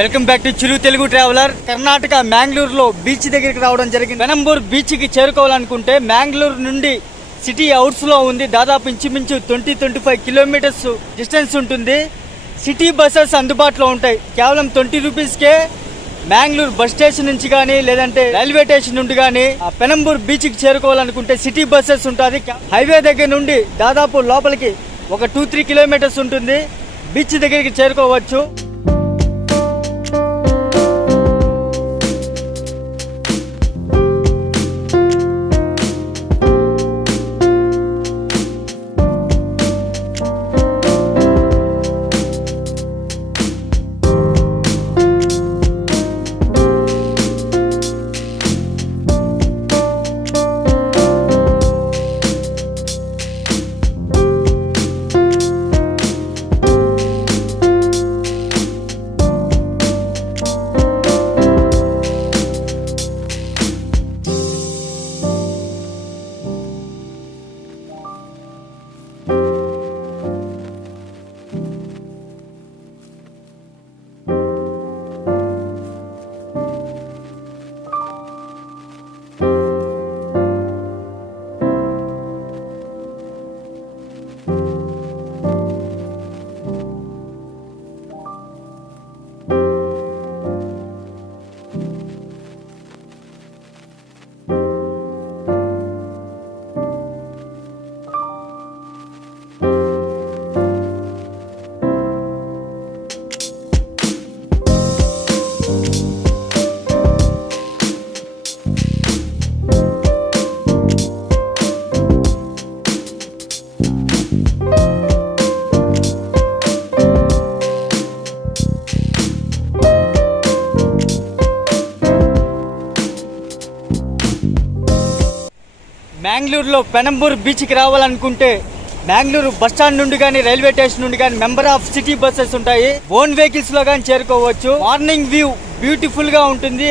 Welcome back to Chiru Telugu traveller. Karnataka మ్యాంగ్లూరులో beach దగ్గరికి రావడం జరిగింది. పెనంబూర్ బీచ్ కి చేరుకోవాలనుకుంటే మ్యాంగ్లూరు నుండి సిటీ అవుట్స్ లో ఉంది. దాదాపు ఇంచుమించు 20-25 కిలోమీటర్స్ డిస్టెన్స్ ఉంటుంది. సిటీ బస్సెస్ అందుబాటులో ఉంటాయి. కేవలం 20 రూపీస్కే మ్యాంగ్లూరు బస్ స్టేషన్ నుంచి కానీ లేదంటే రైల్వే స్టేషన్ నుండి కానీ పెనంబూర్ బీచ్ కి చేరుకోవాలనుకుంటే సిటీ బస్సెస్ ఉంటుంది. హైవే దగ్గర నుండి దాదాపు లోపలికి ఒక 2-3 కిలోమీటర్స్ ఉంటుంది. బీచ్ దగ్గరికి చేరుకోవచ్చు. మ్యాంగ్లూరులో పెనంబూర్ బీచ్కి రావాలనుకుంటే మ్యాంగ్లూరు బస్ స్టాండ్ నుండి కానీ రైల్వే స్టేషన్ నుండి కానీ మెంబర్ ఆఫ్ సిటీ బస్సెస్ ఉంటాయి. ఓన్ వెహికల్స్ లో కానీ చేరుకోవచ్చు. మార్నింగ్ వ్యూ బ్యూటిఫుల్ గా ఉంటుంది.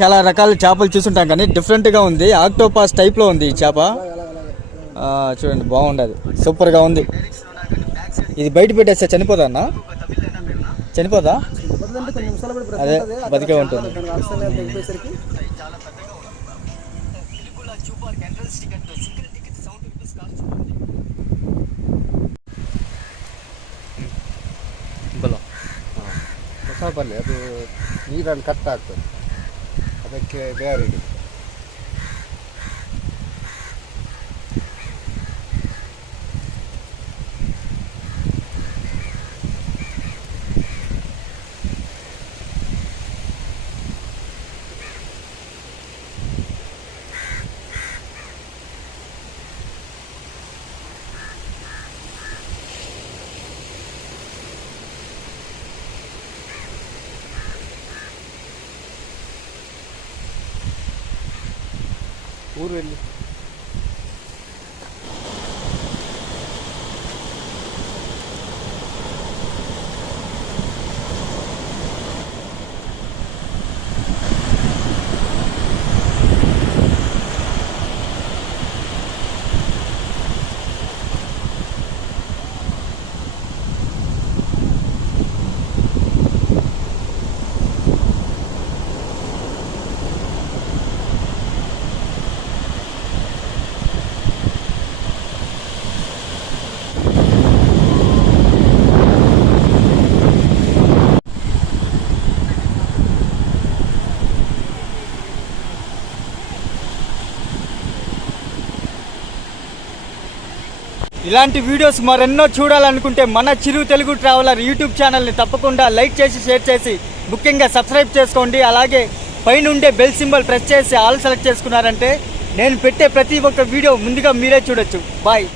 చాలా రకాల చేపలు చూసుంటాం కానీ డిఫరెంట్ గా ఉంది. ఆక్టోపాస్ టైప్ లో ఉంది ఈ చేప. చూడండి బాగుండదు, సూపర్గా ఉంది. ఇది బయట పెట్టేస్తే చనిపోదా అన్న? చనిపోదా? అదే బతికే ఉంటుంది. ಬರಲಿ ಅದು ನೀರಲ್ಲಿ ಕಟ್ ಆಗ್ತದೆ, ಅದಕ್ಕೆ ಬೇರೆ ಇದೆ. ಊರಲ್ಲಿ ఇలాంటి వీడియోస్ మరెన్నో చూడాలనుకుంటే మన చిరు తెలుగు ట్రావెలర్ యూట్యూబ్ ఛానల్ని తప్పకుండా లైక్ చేసి షేర్ చేసి ముఖ్యంగా సబ్స్క్రైబ్ చేసుకోండి. అలాగే పైన ఉండే బెల్ సింబల్ ప్రెస్ చేసి ఆల్ సెలెక్ట్ చేసుకున్నారంటే నేను పెట్టే ప్రతి ఒక్క వీడియో ముందుగా మీరే చూడొచ్చు. బాయ్.